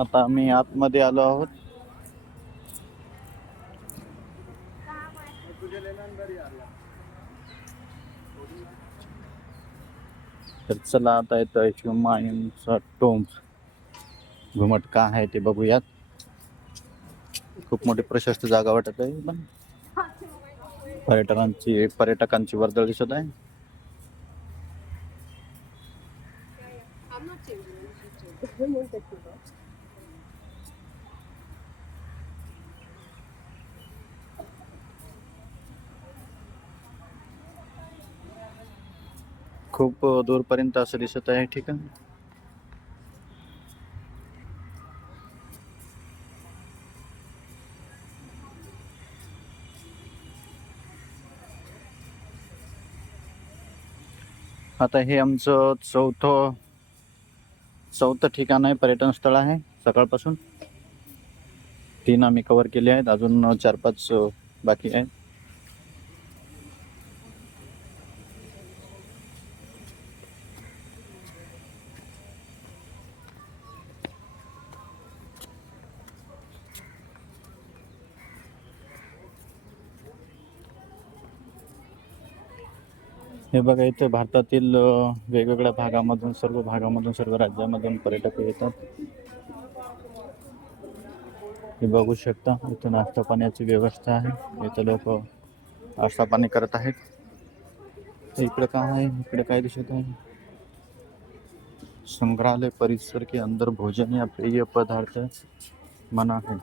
आता आम्ही आतमध्ये आलो आहोत. तर चला आता येतोय हुमायूनचा टोंब. घुमट का आहे ते बघूयात. खूप मोठी प्रशस्त जागा वाटत आहे, पण पर्यटकांची वर्दळ दिसत आहे. खूप दूरपर्यंत असं दिसत आहे ठिकाण. आता हे आमचं चौथं ठिकाण आहे, पर्यटन स्थळ आहे. सकाळपासून 3 आम्ही कव्हर केले आहेत, अजून 4-5 बाकी आहेत. हे बघा, इथे भारतातील वेगवेगळ्या भागामधून, सर्व राज्यामधून पर्यटक येतात. हे बघू शकता, इथे नाश्ता पाण्याची व्यवस्था आहे. इथे लोक नाश्ता पाणी करत आहेत. इकडे काय आहे, इकडे काय दिसत आहे, संग्रहालय परिसर के अंदर भोजन या पेय पदार्थ मना है.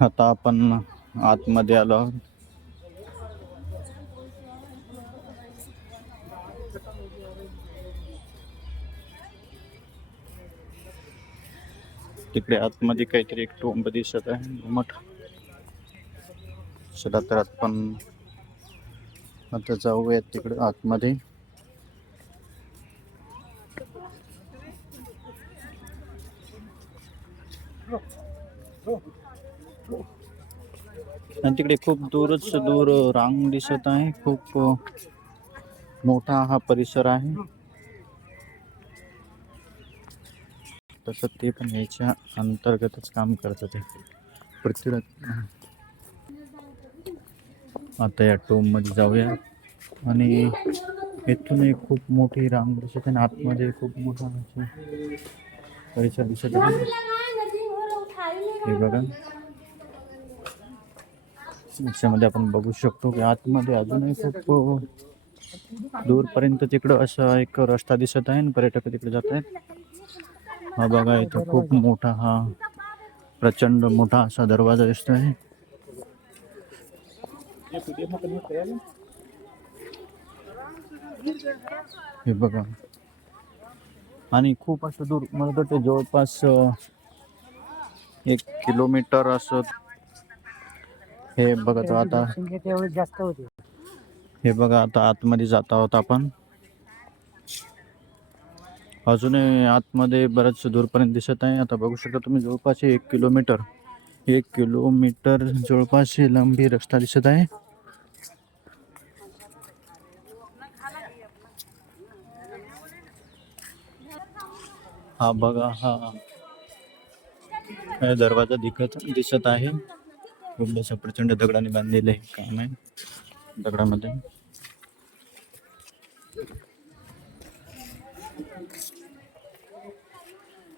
आता आपण आतमध्ये आलो आहोत. तिकडे आतमध्ये काहीतरी एक टोंब दिसत आहे, घुमट. चला तर आपण आता जाऊयात तिकडे आतमध्ये. आणि तिकडे खूप दूर रांग दिसत आहे. खूप मोठा हा परिसर आहे. तसं ते पण याच्या अंतर्गतच काम करतात ते पृथ्वीराज. आता या टोम मध्ये जाऊया. आणि इथून एक खूप मोठी रांग दिसत आहे. आतमध्ये खूप मोठा परिसर दिसत आहे. हे बघा, याच्यामध्ये आपण बघू शकतो की आतमध्ये अजूनही खूप दूरपर्यंत तिकडं असा एक रस्ता दिसत आहे आणि पर्यटक तिकडे जात आहेत. हा बघा, इथं खूप मोठा, हा प्रचंड मोठा असा दरवाजा दिसतो आहे. हे बघा, आणि खूप असं दूर, मला वाटतं जवळपास 1 किलोमीटर असं. हे बघा आता, हे बघा आता आतमध्ये जात आहोत आपण. अजूनही आतमध्ये बऱ्याच दूरपर्यंत दिसत आहे. आता बघू शकता तुम्ही, जवळपास 1 किलोमीटर जवळपास लांबी रस्ता दिसत आहे. हा बघा, हा दरवाजा दिसत आहे. खूप असं प्रचंड दगडाने बांधलेलं आहे, काम आहे दगडामध्ये.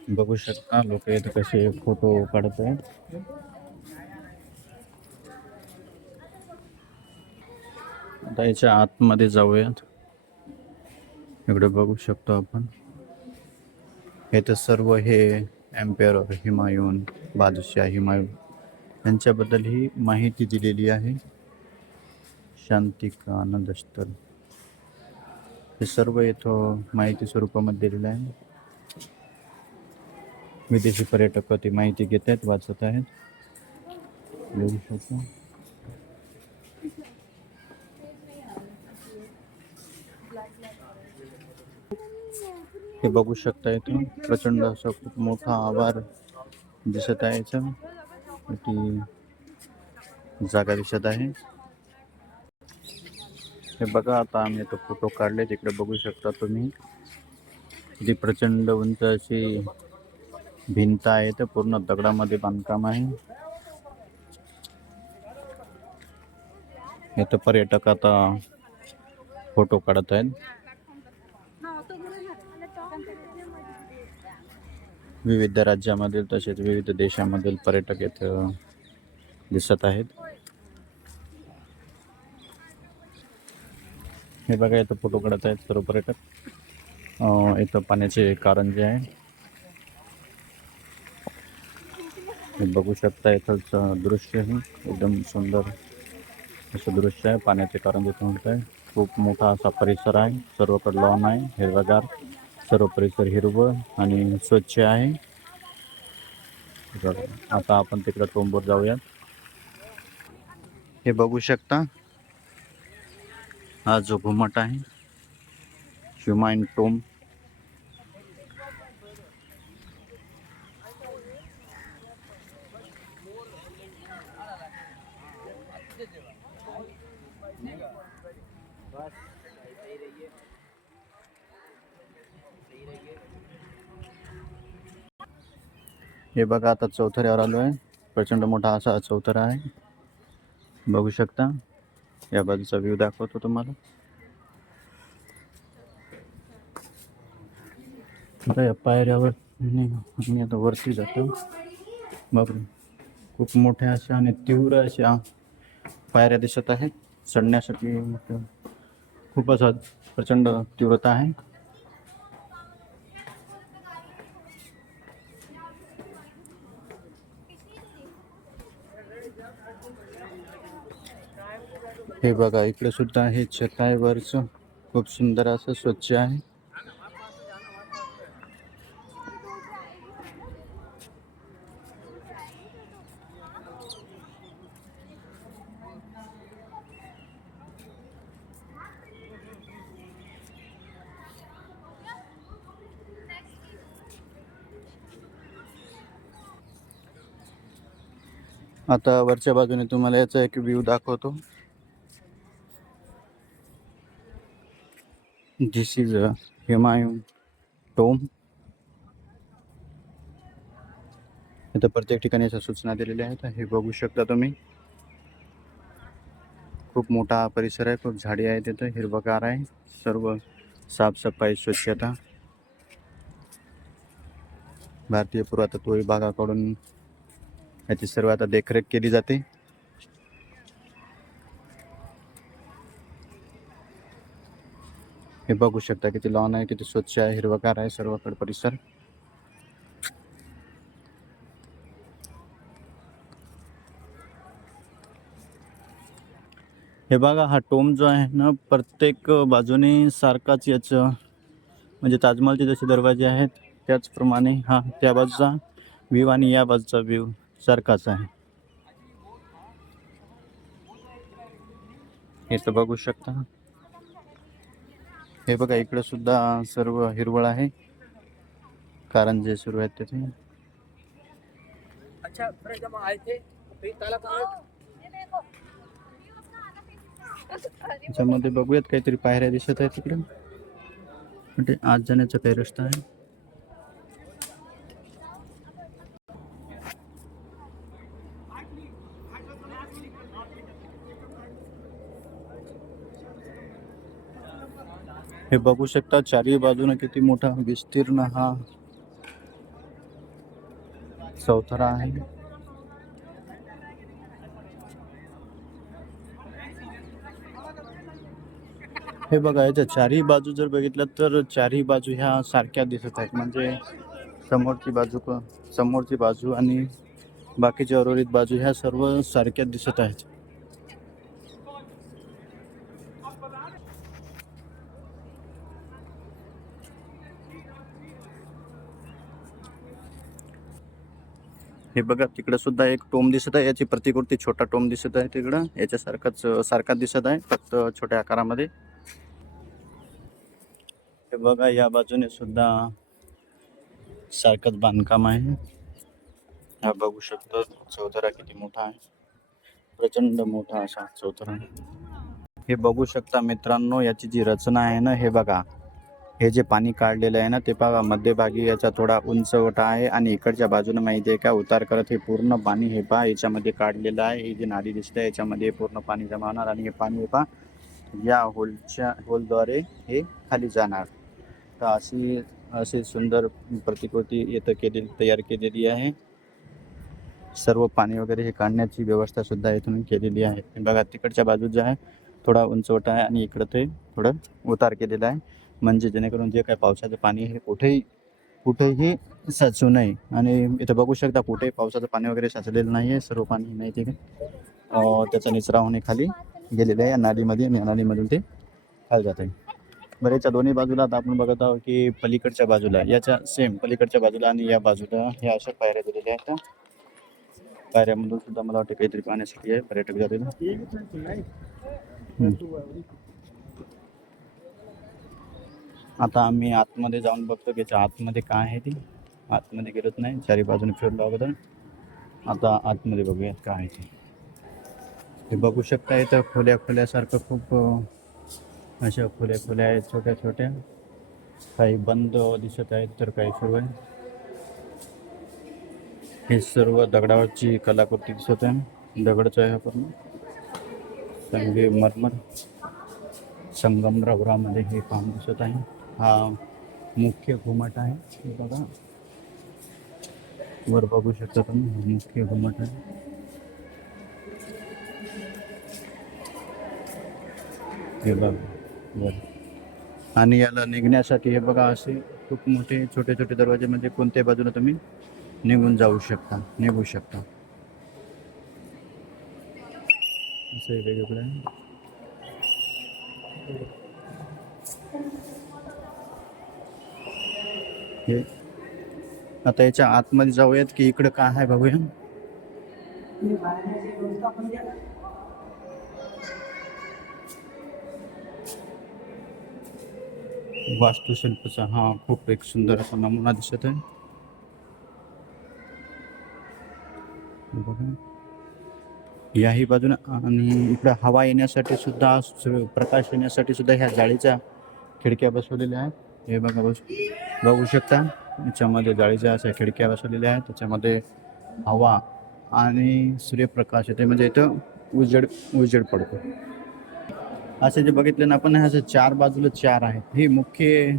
बघू शकता लोक इथे कसे फोटो काढत आहेत. आता याच्या आतमध्ये जाऊयात. इकडे बघू शकतो आपण, हे तर सर्व हे एम्पायर हुमायून, बादशाह हुमायून यांच्याबद्दल ही माहिती दिलेली आहे. शांती का आनंद स्थळ, हे सर्व इथं माहिती स्वरूपामध्ये दिलेलं आहे. विदेशी पर्यटक ती माहिती घेत आहेत, वाचत आहेत. बघू शकतो. हे बघू शकता, इथून प्रचंड असं खूप मोठा आभार दिसत आहे. ती जागा दिसत आहे. हे बघा, आता आम्ही तो फोटो काढले, तिकडे बघू शकता तुम्ही किती प्रचंड उंच अशी भिंत आहे. तर पूर्ण दगडामध्ये बांधकाम आहे. इथं पर्यटक आता फोटो काढत आहेत. विविध राज्यामधील तसेच विविध देशामधील पर्यटक इथं दिसत आहेत. हे बघा, इथं फोटो काढत आहेत सर्व पर्यटक. इथं पाण्याचे कारंजे आहे. हे बघू शकता, इथंच दृश्य हे एकदम सुंदर असं दृश्य आहे. पाण्याचे कारंजे म्हणत आहे. खूप मोठा असा परिसर आहे. सर्वकडे लॉन आहे, हिरवागार. सर्व परिसर हिरवं आणि स्वच्छ आहे. आता आपण तिकडे टोंबवर जाऊयात. हे बघू शकता, हा जो घुमट आहे ह्युमाइन टोम. हे बघा, आता चौथऱ्यावर आलो आहे. प्रचंड मोठा असा चौथरा आहे. बघू शकता, या बाजूचा व्ह्यू दाखवतो तुम्हाला. आता या पायऱ्यावर मी आता वरती जातो. बापरे, खूप मोठ्या अशा आणि तीव्र अशा पायऱ्या दिसत आहेत. चढण्यासाठी खूप असा प्रचंड तीव्रता आहे. हे बघा, इकडे सुद्धा हे छत आहे वरचं. खूप सुंदर असं स्वच्छ आहे. आता वरच्या बाजूने तुम्हाला याचा एक व्ह्यू दाखवतो. दिस इज ह्युमायून टोम. इथं प्रत्येक ठिकाणी अशा सूचना दिलेल्या आहेत. हे बघू शकता तुम्ही. खूप मोठा परिसर आहे. खूप झाडी आहेत. तिथं हिरवगार आहे. सर्व साफसफाई, स्वच्छता. भारतीय पुरातत्व विभागाकडून याची सर्व आता देखरेख केली जाते. हे बघू शकता किती लॉन आहे, किती स्वच्छ आहे, हिरवगार आहे सर्वकडे परिसर. हे बघा, हा टोम जो आहे ना, प्रत्येक बाजूने सारखाच याचं म्हणजे ताजमहलचे जसे दरवाजे आहेत त्याचप्रमाणे हा त्या बाजूचा व्ह्यू आणि या बाजूचा व्ह्यू सारखाच आहे. हे तर बघू शकता. हे बघा, इकडे सुद्धा सर्व हिरवळ आहे. कारंजे सुरू आहेत तिथे. त्याच्यामध्ये बघूयात, काहीतरी पायऱ्या दिसत आहेत तिकडे. म्हणजे आज जाण्याचा काही रस्ता आहे. हे बघू शकता, चारही बाजूने किती मोठा विस्तीर्ण हा चौथरा आहे. हे बघा, याच्या चारही बाजू जर बघितलं तर चारही बाजू ह्या सारख्या दिसत आहेत. म्हणजे समोरची बाजू आणि बाकीच्या उर्वरित बाजू ह्या सर्व सारख्या दिसत आहेत. हे बघा, तिकडे सुद्धा एक टोम दिसत आहे. याची प्रतिकृती छोटा टोम दिसत आहे तिकडं. सारखाच दिसत आहे, फक्त छोट्या आकारामध्ये. हे बघा, या बाजूने सुद्धा सारखंच बांधकाम आहे. हा बघू शकतो चौथरा किती मोठा आहे. प्रचंड मोठा असा चौथरा आहे. हे बघू शकता मित्रांनो, याची जी रचना आहे ना, हे बघा, हे जे पाणी काढलेलं आहे ना, ते बघा मध्यभागी याचा थोडा उंचवटा आहे आणि इकडच्या बाजूने माहिती आहे का उतार करत हे पूर्ण पाणी हे पहा याच्यामध्ये काढलेलं आहे. ही जी नाली दिसते याच्यामध्ये पूर्ण पाणी जमा होणार आणि हे पाणी हे पहा या होलद्वारे हे खाली जाणार. तर अशी सुंदर प्रतिकृती इथं तयार केलेली आहे. सर्व पाणी वगैरे हे काढण्याची व्यवस्था सुद्धा इथून केलेली आहे. बघा तिकडच्या बाजूत जे आहे थोडा उंचवटा आहे आणि इकडं ते थोडं उतार केलेला आहे, म्हणजे जेणेकरून जे काय पावसाचं पाणी हे कुठेही साचू नये. आणि इथं बघू शकता कुठेही पावसाचं पाणी वगैरे साचलेलं नाही आहे. सर्व पाणी नाही ते त्याचा निचरा होणे खाली गेलेलं आहे या नालीमध्ये आणि नालीमधून ते खाली जात आहे. बरं, याच्या दोन्ही बाजूला आता आपण बघत आहोत की पलीकडच्या बाजूला याच्या सेम पलीकडच्या बाजूला आणि या बाजूला ह्या अशा पायऱ्या दिलेल्या आहेत. पायऱ्यामधून सुद्धा मला वाटतं काहीतरी पाहण्यासाठी आहे पर्यटक जातील. आता आम्ही आतमध्ये जाऊन बघतो की आतमध्ये काय आहे. ती आतमध्ये गेलोच नाही, चारी बाजूने फिरलो अगोदर. आता आतमध्ये बघूयात काय आहे ते. हे बघू शकता इथं खोल्यासारखं खूप अशा खोल्या आहेत छोट्या छोट्या. काही बंद दिसत आहेत तर काही सुरू आहे. हे सर्व दगडावरची कलाकृती दिसत आहे. दगडच आहे पूर्ण संगमरमर संगमरवरामध्ये हे काम दिसत आहे. हा मुख्य घुमट आहे. हे बघा वर बघू शकता तुम्ही, मुख्य घुमट आहे. हे बघा वर. आणि याला निघण्यासाठी हे बघा असे खूप मोठे छोटे छोटे दरवाजे, म्हणजे कोणत्या बाजूला तुम्ही निघू शकता. असं वेगवेगळं आहे. हे आता याच्या आतमध्ये जाऊयात की इकडं काय आहे बघूया. वास्तुशिल्पचा हा खूप एक सुंदर असा नमुना दिसत आहे. बघा याही बाजूने आणि इकडं हवा येण्यासाठी सुद्धा, प्रकाश येण्यासाठी सुद्धा ह्या जाळीच्या खिडक्या बसवलेल्या आहेत. हे बघा बघू शकता याच्यामध्ये जाळीच्या अशा खिडक्या बसवलेल्या आहेत. त्याच्यामध्ये हवा आणि सूर्यप्रकाश येते, म्हणजे इथं उजेड पडतो. असे जे बघितले ना आपण, असे चार बाजूला चार आहेत. ही मुख्य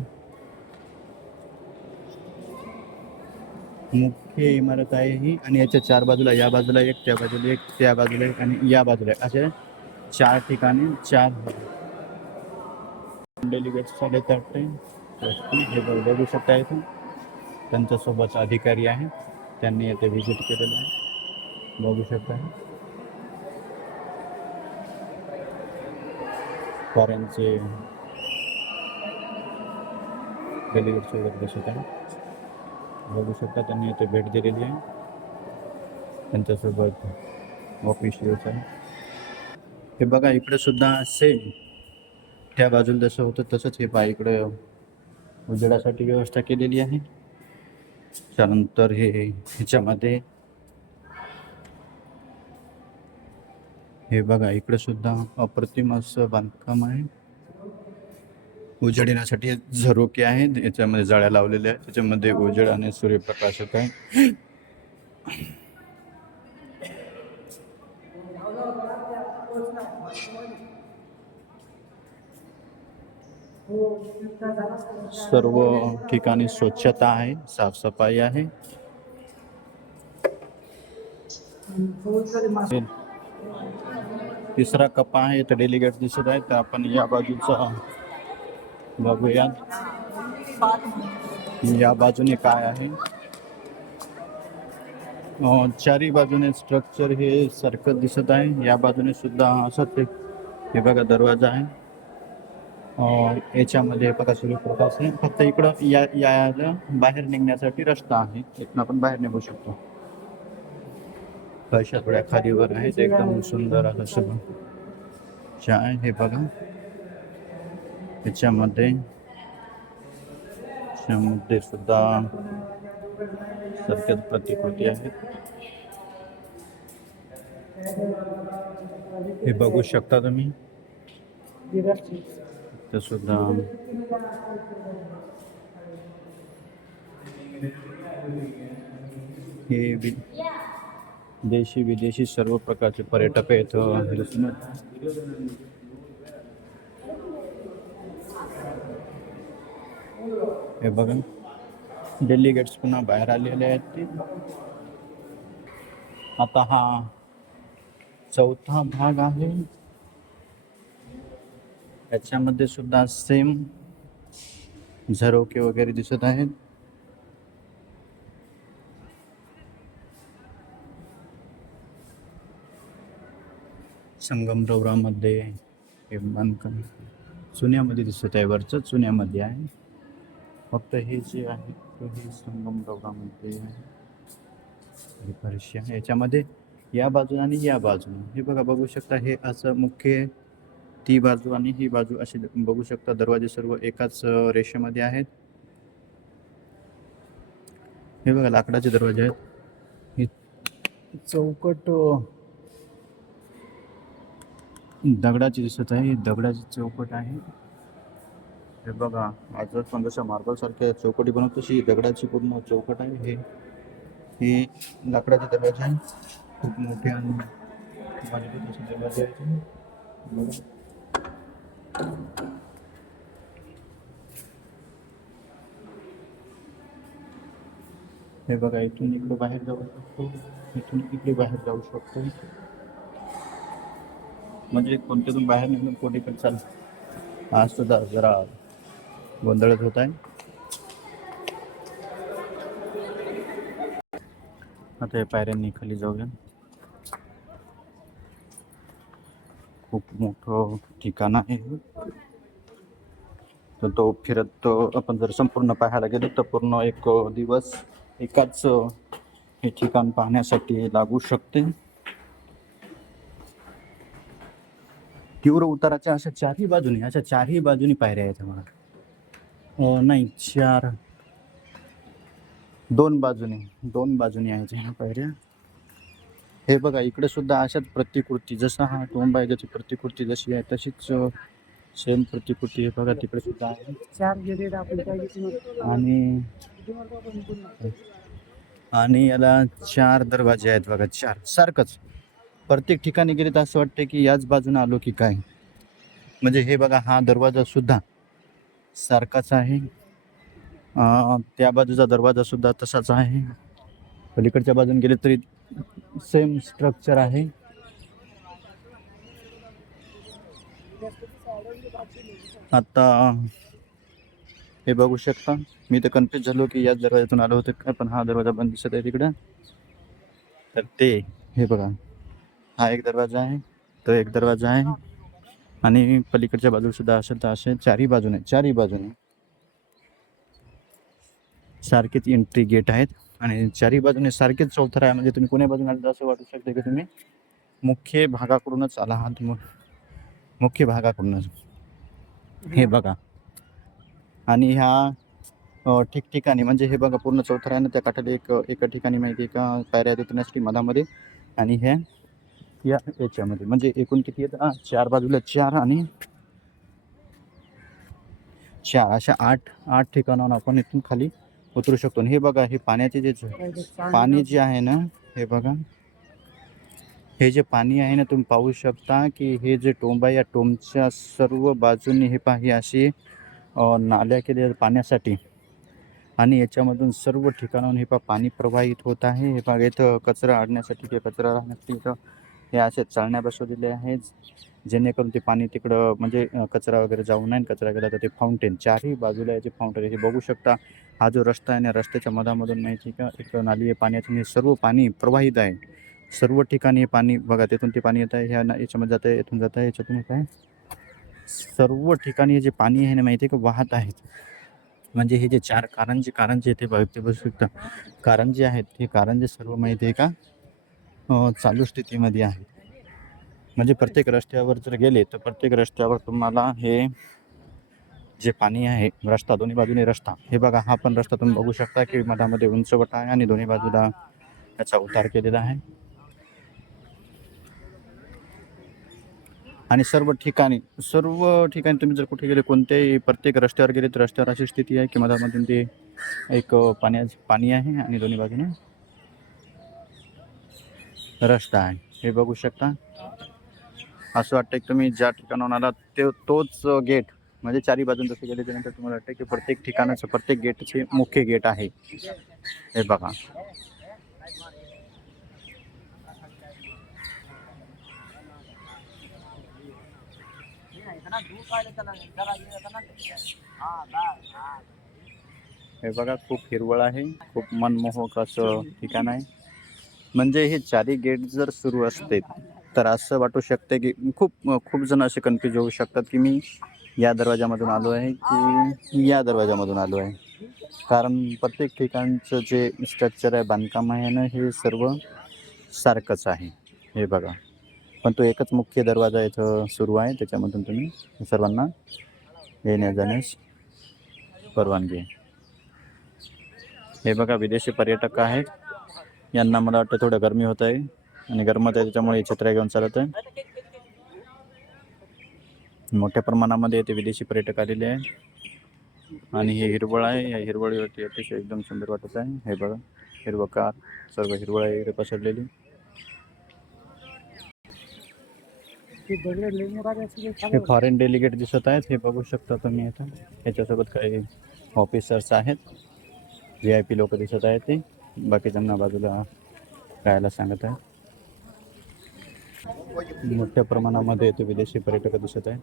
इमारत आहे ही. आणि याच्या चार बाजूला, या बाजूला एक, त्या बाजूला एक, त्या बाजूला एक आणि या बाजूला एक, असे चार ठिकाणी चार डेलिगेट्स आले. हे बघू शकता इथून त्यांच्यासोबत अधिकारी आहे, त्यांनी येथे व्हिजिट केलेलं आहे. बघू शकता फॉरेनचे डेलिगेट्स वगैरे बसत आहे. बघू शकता त्यांनी इथे भेट दिलेली आहे. त्यांच्यासोबत ऑफिशियल्स आहे. हे बघा इकडे सुद्धा सेम त्या बाजूला जसं होतं तसंच हे पहा इकडे उजेडासाठी व्यवस्था केलेली आहे. त्यानंतर ह्याच्यामध्ये हे बघा इकडे सुद्धा अप्रतिम असं बांधकाम आहे. उजेड येण्यासाठी झरोके आहेत, याच्यामध्ये जाळ्या लावलेल्या आहेत, त्याच्यामध्ये उजेड आणि सूर्यप्रकाश होत आहे. सर्व ठिकाणी स्वच्छता आहे, साफसफाई आहे. तिसरा कप्पा आहे, तर डेलिगेट दिसत आहे. तर आपण या बाजूचा बघूया, या बाजूने काय आहे. चारी बाजूने स्ट्रक्चर हे सारखं दिसत आहे. या बाजूने सुद्धा असंच हे बघा दरवाजा आहे. याच्यामध्ये बघा सूर्यप्रकाश आहे. फक्त इकडं या बाहेर निघण्यासाठी रस्ता आहे, इथून आपण बाहेर निघू शकतो. अशा थोड्या खालीवर आहेत, एकदम सुंदर असं आहे. हे बघा याच्यामध्ये सुद्धा सारख्याच प्रतिकृती आहेत. हे बघू शकता तुम्ही. इथं सुद्धा हे देशी विदेशी सर्व प्रकारचे पर्यटक इथं दिसून येतात. हे बघा डेलिगेट्स पुन्हा बाहेर आलेले आहेत ते. आता हा चौथा भाग आहे. याच्यामध्ये सुद्धा सेम झरोके वगैरे दिसत आहेत. संगमरवरामध्ये हे बांधकाम चुन्यामध्ये दिसत आहे, वरचं चुन्यामध्ये आहे. फक्त हे जे आहे तो हे संगमरवरामध्ये आहे. फरशी आहे याच्यामध्ये या बाजूने आणि या बाजूने. हे बघा बघू शकता, हे असं मुख्य ती बाजू आणि ही बाजू अशी बघू शकता. दरवाजे सर्व एकाच रेषेमध्ये आहेत. हे बघा लाकडाचे दरवाजे आहेत. हे चौकट दगडाची दिसत आहे. दगडाची चौकट आहे. हे बघा आजच पण जशा मार्बल सारख्या चौकटी बनवतो तशी दगडाची पूर्ण चौकट आहे. हे लाकडाचे दरवाजे आहे. खूप मोठे आणि मजबूत असे दरवाजे आहेत. हे बघा इथून इकडे बाहेर जाऊ शकतो, इथून इकडे बाहेर जाऊ शकतो. म्हणजे कोणत्यातून बाहेर निघून कोणीकडे चाल. आज सुद्धा जरा गोंधळच होत आहे. आता या पायऱ्यांनी खाली जाऊया. खूप मोठं ठिकाण आहे. तर तो फिरत आपण जर संपूर्ण पाहायला गेलो तर पूर्ण एक दिवस एकाच हे ठिकाण पाहण्यासाठी लागू शकते. तीव्र उताराच्या अशा चारही बाजूनी पायऱ्या आहेत मला. नाही दोन बाजूनी आहेत ह्या पायऱ्या. हे बघा इकडे सुद्धा अशाच प्रतिकृती, जसा हा टोंब आहे त्याची प्रतिकृती जशी आहे तशीच सेम प्रतिकृती हे बघा तिकडे सुद्धा आहे. आणि याला 4 दरवाजे आहेत बघा. 4 सारखंच प्रत्येक ठिकाणी गेले तर असं वाटतं की याच बाजूने आलो की काय. म्हणजे हे बघा हा दरवाजा सुद्धा सारखाच आहे. त्या बाजूचा दरवाजा सुद्धा तसाच आहे. पलीकडच्या बाजून गेले तरी सेम स्ट्रक्चर आहे. आता हे बघू शकता, मी तर कन्फ्यूज झालो की याच दरवाजातून आलो होतं का, पण हा दरवाजा बंद दिसत आहे तिकडं. तर ते हे बघा हा एक दरवाजा आहे, तो एक दरवाजा आहे आणि पलीकडच्या बाजूला सुद्धा असेल तर असे चारही बाजूने सारखेच एंट्री गेट आहेत आणि चारही बाजूने सारखेच चौथरा आहे. म्हणजे तुम्ही कोण्या बाजूने आले तर असं वाटू शकते की तुम्ही मुख्य भागाकडूनच आला आहात. मुख्य भागाकडूनच हे बघा. आणि ह्या ठिकठिकाणी म्हणजे हे बघा पूर्ण चौथरा आहे ना, त्या काठाला एका ठिकाणी माहिती आहे का पायऱ्या देत मधामध्ये आणि ह्या याच्यामध्ये म्हणजे एकूण किती आहेत, 4 बाजूला 4 आणि 4 अशा 8 ठिकाणावर आपण इथून खाली उतरू शकतो. हे बघा हे पाण्याचे जे पाणी जे आहे ना, हे बघा हे जे पाणी आहे ना, तुम्ही पाहू शकता की हे जे टोंब आहे या टोंबच्या सर्व बाजूंनी हे पाही अशी नाल्या केल्या पाण्यासाठी आणि याच्यामधून सर्व ठिकाणाहून हे पाणी प्रवाहित होत आहे. हे बघा इथं कचरा आणण्यासाठी ते कचरा राहण्यासाठी इथं हे असे चाळण्या बसवलेले आहेत जेणेकरून ते पाणी तिकडं म्हणजे कचरा वगैरे जाऊ नये. कचरा गेला तर ते फाउंटेन चारही बाजूला याचे फाउंटेन हे बघू शकता. हा जो रस्ता आहे ना, रस्त्याच्या मधामधून माहिती का एक नाली आहे पाण्याची. हे सर्व पाणी प्रवाहित आहे सर्व ठिकाणी. हे पाणी बघा तिथून ते पाणी येत आहे, ह्या याच्यामध्ये जात आहे, इथून जात आहे, याच्यातून येत आहे. सर्व ठिकाणी हे जे पाणी आहे ना माहिती आहे का वाहत आहेत. म्हणजे हे जे 4 कारंजे ते बघू शकता. कारंजे आहेत हे कारंजे सर्व माहिती आहे का चालू स्थितीमध्ये आहे. म्हणजे प्रत्येक रस्त्यावर जर गेले तर प्रत्येक रस्त्यावर तुम्हाला हे जे पाणी आहे रस्ता दोन्ही बाजूने रस्ता हे बघा. हा पण रस्ता तुम्ही बघू शकता की मधामध्ये उंचवटा आहे आणि दोन्ही बाजूला त्याचा उतार केलेला आहे. आणि सर्व ठिकाणी तुम्ही जर कुठे गेले, कोणत्याही प्रत्येक रस्त्यावर गेले तर रस्त्यावर अशी स्थिती आहे की मधामधून ते एक पाणी आहे आणि दोन्ही बाजूने रस्ता आहे. हे बघू शकता. असं वाटतं की तुम्ही ज्या ठिकाणाहून आलात तोच गेट, म्हणजे चारी बाजून जसे गेले त्यानंतर तुम्हाला वाटतं की प्रत्येक ठिकाणाचं प्रत्येक गेटचे मुख्य गेट आहे. हे बघा. हे बघा, खूप हिरवळ आहे, खूप मनमोहक असं ठिकाण आहे. म्हणजे हे चारी गेट जर सुरू असते तर असं वाटू शकते की खूप खूप जण असे कन्फ्यूज होऊ शकतात की मी या दरवाजामधून आलो आहे की या दरवाजामधून आलो आहे. कारण प्रत्येक ठिकाणचं जे स्ट्रक्चर आहे, बांधकाम आहे ना, हे सर्व सारखंच आहे. हे बघा, पण तो एकच मुख्य दरवाजा इथं सुरू आहे, त्याच्यामधून तुम्ही सर्वांना येण्या जाण्यास परवानगी आहे. हे बघा, विदेशी पर्यटक आहेत. यांना मला वाटतं थोडं गरमी होत आहे आणि गरमत आहे, त्याच्यामुळे छत्र्या घेऊन चालत आहे. मोठ्या प्रमाणामध्ये येथे विदेशी पर्यटक आलेले आहेत आणि हे हिरवळ आहे. या हिरवळीवरती अतिशय एकदम सुंदर वाटत आहे. हे बघा, हिरवगार सर्व हिरवळ आहे इकडे पसरलेली. हे फॉरेन डेलिगेट दिसत आहेत. हे बघू शकता तुम्ही इथं. याच्यासोबत काही ऑफिसर्स आहेत, VIP लोक दिसत आहेत. ते बाकीच्यांना बाजूला राहायला सांगत आहे. मोठ्या प्रमाणामध्ये येथे विदेशी पर्यटक दिसत आहेत.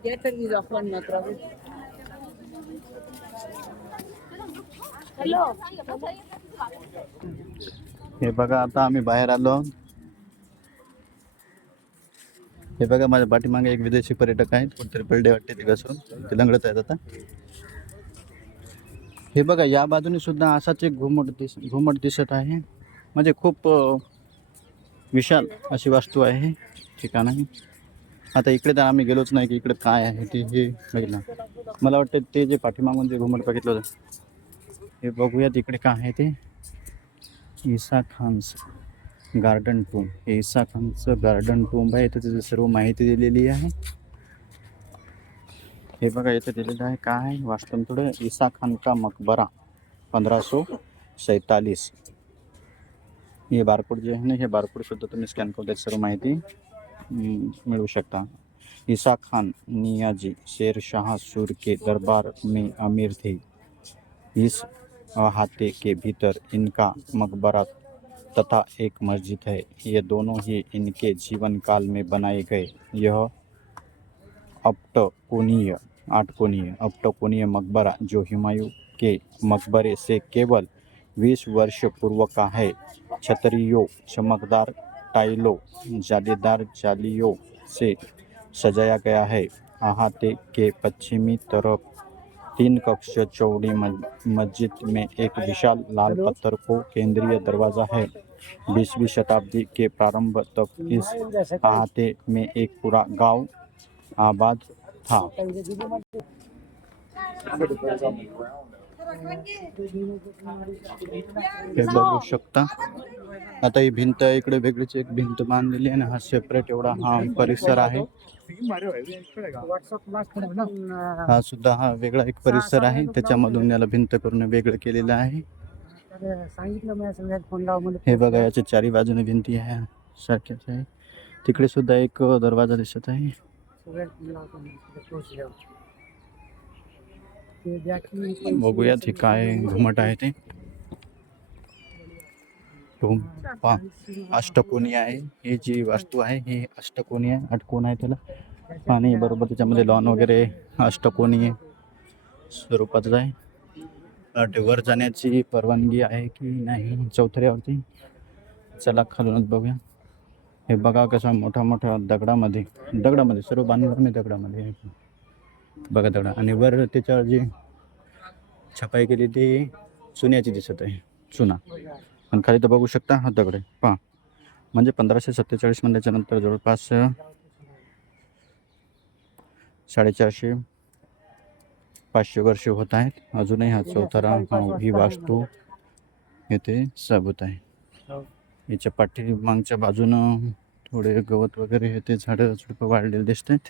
हे बघा, आता आम्ही बाहेर आलो. हे बघा, माझ्या पाठीमागे एक विदेशी पर्यटक आहेत. कोणतरी बर्डे वाटते ते घसरून ते लंगडत आहेत आता. हे बघा, या बाजूने सुद्धा असाच एक घुमट दिसत आहे. म्हणजे खूप विशाल अशी वास्तू आहे, ठिकाण आहे. आता इकडे तर आम्ही गेलोच नाही की इकडे काय आहे ते हे बघितलं. मला वाटतं ते जे पाठीमागून जे घुमट बघितलं होतं, हे बघूयात इकडे काय आहे ते. ईसा खान्स गार्डन टूम. हे ईसा खानचं गार्डन टूम आहे. इथं त्याची सर्व माहिती दिलेली आहे. हे बघा, इथं दिलेलं आहे काय वास्तव थोडं. ईसा खान का मकबरा 1547. हे बारकोड जे आहे ना, हे बारकोड सुद्धा तुम्ही स्कॅन करून त्याची सर्व माहिती मिळवू शकता. ईसा खान नियाजी शेरशाह सूर के दरबार में अमीर थे. इस अहाते के भीतर इनका मकबरा तथा एक मस्जिद है. ये दोनों ही इनके जीवन काल में बनाए गए. यह आठकोणीय मकबरा जो हुमायूं के मकबरे से केवल 20 वर्ष पूर्व का है. छतरियों, चमकदार टाइलों, जालीदार जालियों से सजाया गया है. अहाते के पश्चिमी तरफ 3 कक्ष चौड़ी मस्जिद में एक विशाल लाल पत्थर को केंद्रीय दरवाज़ा है. 20वीं शताब्दी के प्रारंभ तक इस अहाते में एक पूरा गांव आबाद था. हे बघू शकता. आता ही भिंत इकडे वेगळीच एक भिंत बांधलेली आहे आणि हा सेपरेट एवढा हा परिसर आहे. हा सुद्धा हा वेगळा एक परिसर आहे, त्याच्यामधून याला भिंत करून वेगळं केलेलं आहे. हे बघा, याच्या चारी बाजूने भिंती आहे सारख्याच आहे. तिकडे सुद्धा एक दरवाजा दिसत आहे. बघूयात हे काय घुमट आहे ते. अष्टकोनी आहे. ही जी वास्तू आहे ही अष्टकोनी आहे, 8 कोण आहे त्याला. आणि बरोबर त्याच्यामध्ये लॉन वगैरे अष्टकोनी स्वरूपातच आहे. वर जाण्याची परवानगी आहे की नाही चौथऱ्यावरती. चला खालूनच बघूया. हे बघा कसं मोठा दगडामध्ये सर्व बांधकाम दगडामध्ये आहे. बघा दगड, आणि वर त्याच्यावर जी छपाई केली ती चुन्याची दिसत आहे, चुना. आणि खाली तर बघू शकता हा दगड आहे पहा. म्हणजे 1547 म्हणल्याच्या नंतर जवळपास 450-500 वर्ष होत आहेत. अजूनही हा चौथरा ही वास्तू येथे साबूत आहे. याच्या पाठीमागच्या बाजूनं थोडे गवत वगैरे हे ते झाडं झुडपं वाढलेले दिसत आहेत.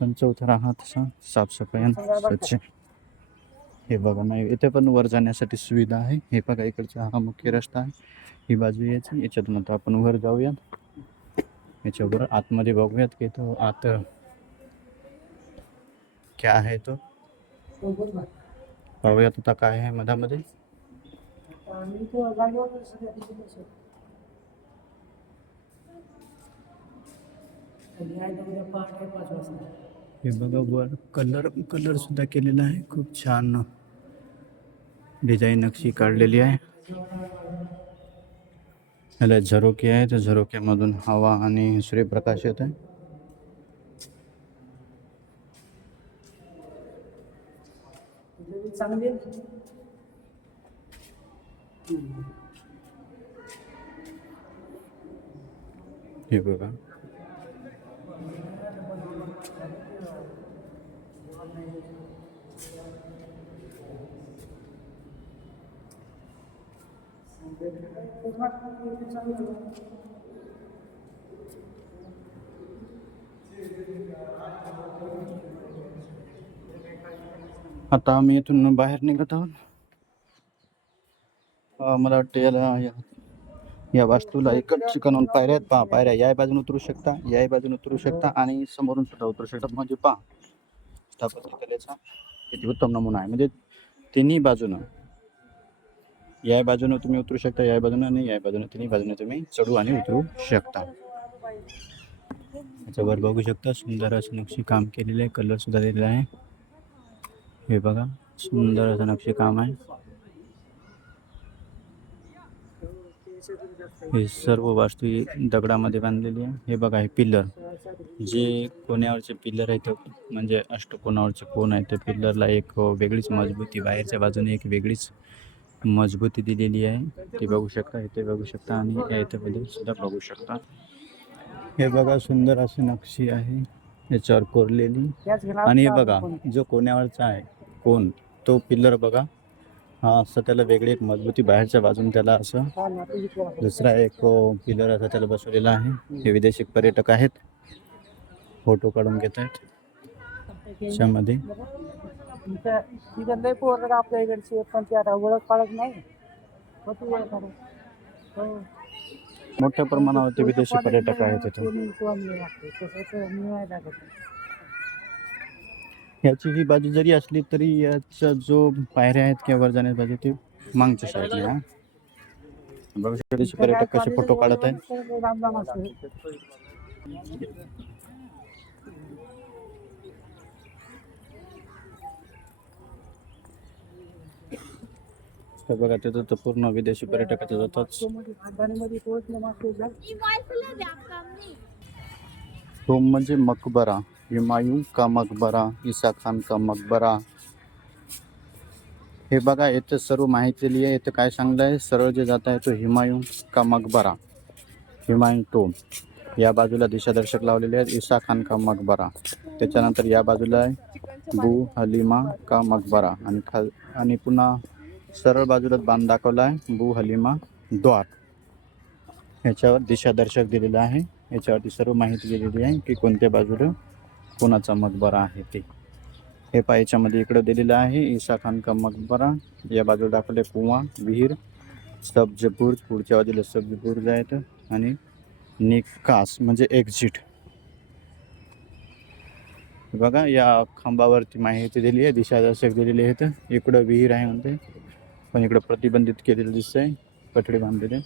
पंचवथरा हा तसा साफसफाई आणि स्वच्छ. हे बघा नाही इथे पण वर जाण्यासाठी सुविधा आहे. हे बघा इकडचा हा मुख्य रस्ता आहे. ही बाजू यायची याच्यातून आता आपण वर जाऊयात. याच्यावर आतमध्ये बघूयात की तो आत क्या आहे तो पाहूयात आता काय आहे मधामध्ये. हे बघा वर कलर सुद्धा केलेला आहे. खूप छान डिझाईन नक्षी काढलेली आहे. याला झरोके आहे. त्या झरोक्यामधून हवा आणि सूर्यप्रकाश येत आहे. हे बघा आता आम्ही इथून बाहेर निघत आहोत. मला वाटतं या वास्तूला एकच ठिकाणाहून पायऱ्या आहेत. पहा पायऱ्या या बाजून उतरू शकता, या बाजून उतरू शकता आणि समोरून सुद्धा उतरू शकता. म्हणजे पहा स्थापत्यकलेचा किती उत्तम नमुना आहे. म्हणजे तिन्ही बाजूनं या बाजूनं तुम्ही उतरू शकता, या बाजूनं आणि या बाजूनं तिन्ही बाजूने तुम्ही चढू आणि उतरू शकता. याच्यावर बघू शकता सुंदर असं नक्षी काम केलेलं आहे. कलर सुद्धा दिलेला आहे. हे बघा सुंदर असं नक्षी काम आहे. हे सर्व वास्तू दगडामध्ये बांधलेली आहे. हे बघा हे पिल्लर जे कोण्यावरचे पिल्लर आहेत म्हणजे अष्टकोनावरचे कोण आहे त्या पिल्लरला एक वेगळीच मजबूती, बाहेरच्या बाजूने एक वेगळीच मजबूती दिलेली आहे. ते बघू शकता, इथे बघू शकता आणि इथे बद्दल सुद्धा बघू शकता. हे बघा सुंदर अशी नक्षी आहे याच्यावर कोरलेली. आणि हे बघा जो कोण्यावरचा आहे कोण तो पिल्लर बघा हा असं त्याला वेगळी एक मजबूती बाहेरच्या बाजून त्याला असं दुसरा एक पिलर असा त्याला बसवलेला आहे. हे विदेशी पर्यटक आहेत, फोटो काढून घेत आहेत त्याच्यामध्ये. आपल्या इकडची पण ती आता ओळख पाळत नाही. मोठ्या प्रमाणावरती विदेशी पर्यटक आहेत तिथे. ह्याची ही बाजू जरी असली तरी याचा जो पायऱ्या आहेत किंवा वर जाण्याची बाजू ती मागच्या साईडला आहे. बघू शकता विदेशी पर्यटक कसे फोटो काढत आहेत. बघा तिथं तर पूर्ण विदेशी पर्यटकाचे जातात. तो म्हणजे मकबरा, हुमायूं का मकबरा, ईसा खान का मकबरा. हे बघा इथे सर्व माहिती लिहिली आहे. इथे काय सांगलं आहे सरळ जे जात आहे तो हुमायूं का मकबरा, हुमायूं टोम. या बाजूला दिशादर्शक लावलेले आहेत ईसा खान का मकबरा. त्याच्यानंतर या बाजूला आहे बू हलीमा का मकबरा आणि पुन्हा सरळ बाजूला बांध दाखवला आहे बू हलीमा द्वार. ह्याच्यावर दिशादर्शक दिलेलं आहे. याच्यावरती सर्व माहिती दिलेली आहे की कोणत्या बाजूला कोणाचा मकबरा आहे ते. हे पायाच्यामध्ये इकडं दिलेलं आहे ईसा खान का मकबरा. या बाजूला दाखवले कुवा, विहीर, सब्जबुर्ज, पुढच्या बाजूला सब्जबुर्ज आहेत आणि निकास म्हणजे एक्झिट. बघा या खांबावरती माहिती दिली आहे, दिशादर्शक दिलेले आहेत. इकडं विहीर आहे म्हणते पण इकडं प्रतिबंधित केलेलं दिसतंय, कठडे बांधलेले.